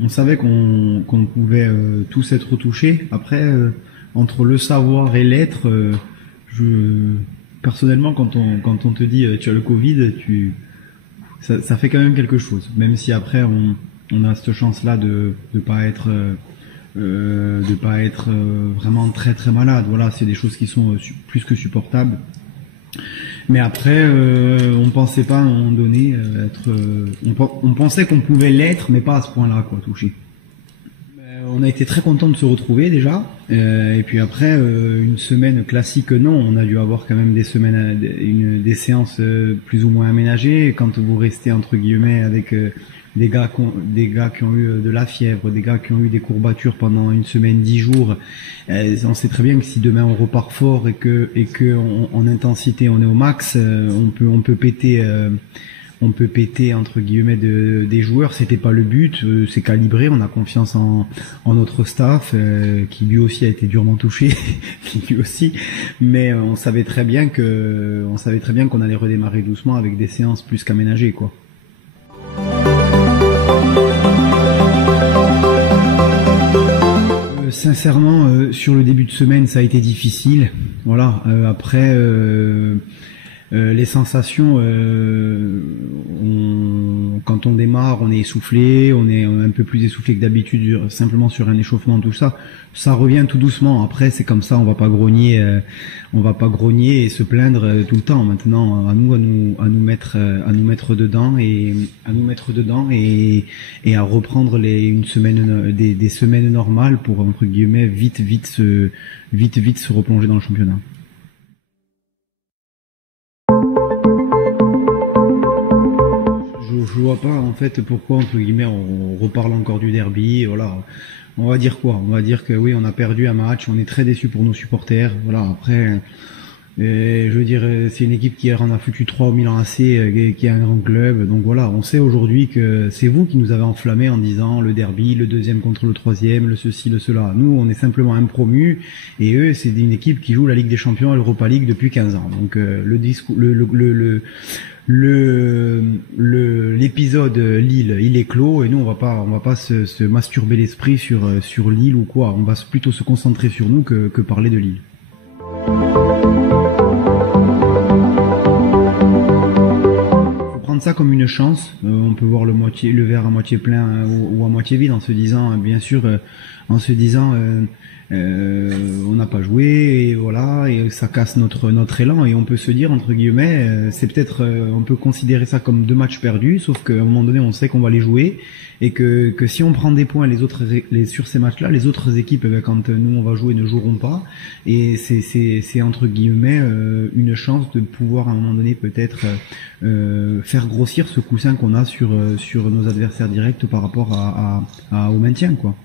on savait qu'on pouvait tous être touchés. Après, entre le savoir et l'être, personnellement, quand on te dit tu as le Covid, ça fait quand même quelque chose. Même si après on a cette chance-là de pas être vraiment très très malade. Voilà, c'est des choses qui sont plus que supportables. Mais après, on pensait pas à un moment donné on pensait qu'on pouvait l'être, mais pas à ce point-là, quoi, touché. On a été très content de se retrouver déjà, et puis après une semaine classique, non, on a dû avoir quand même des semaines, des séances plus ou moins aménagées. Quand vous restez entre guillemets avec des gars qui ont eu de la fièvre, des gars qui ont eu des courbatures pendant une semaine, 10 jours, on sait très bien que si demain on repart fort et que en intensité on est au max, on peut péter. On peut péter entre guillemets des joueurs, c'était pas le but, c'est calibré, on a confiance en notre staff qui lui aussi a été durement touché, qui lui aussi, mais on savait très bien qu'on allait redémarrer doucement avec des séances plus qu'aménagées, quoi. Sincèrement, sur le début de semaine, ça a été difficile. Voilà. Après, les sensations, quand on démarre, on est essoufflé, on est un peu plus essoufflé que d'habitude, simplement sur un échauffement, tout ça. Ça revient tout doucement. Après, c'est comme ça, on va pas grogner et se plaindre tout le temps. Maintenant, à nous mettre dedans et à reprendre une semaine, des semaines normales pour entre guillemets vite se replonger dans le championnat. Je vois pas en fait pourquoi entre guillemets on reparle encore du derby. Voilà, on va dire quoi? On va dire que oui, on a perdu un match, on est très déçus pour nos supporters. Voilà, après, je veux dire, c'est une équipe qui en a foutu 3 au Milan AC, qui est un grand club. Donc voilà, on sait aujourd'hui que c'est vous qui nous avez enflammés en disant le derby, le deuxième contre le troisième, le ceci, le cela. Nous, on est simplement un promu et eux, c'est une équipe qui joue la Ligue des Champions et l'Europa League depuis 15 ans. Donc l'épisode Lille, il est clos et nous on va pas se masturber l'esprit sur Lille ou quoi. On va plutôt se concentrer sur nous que parler de Lille. Faut prendre ça comme une chance. On peut voir le verre à moitié plein ou à moitié vide en se disant bien sûr on n'a pas joué et voilà, et ça casse notre élan et on peut se dire entre guillemets c'est peut-être on peut considérer ça comme 2 matchs perdus, sauf qu'à un moment donné on sait qu'on va les jouer et que si on prend des points sur ces matchs-là, les autres équipes quand nous on va jouer ne joueront pas et c'est entre guillemets une chance de pouvoir à un moment donné peut-être faire grossir ce coussin qu'on a sur nos adversaires directs par rapport au maintien, quoi.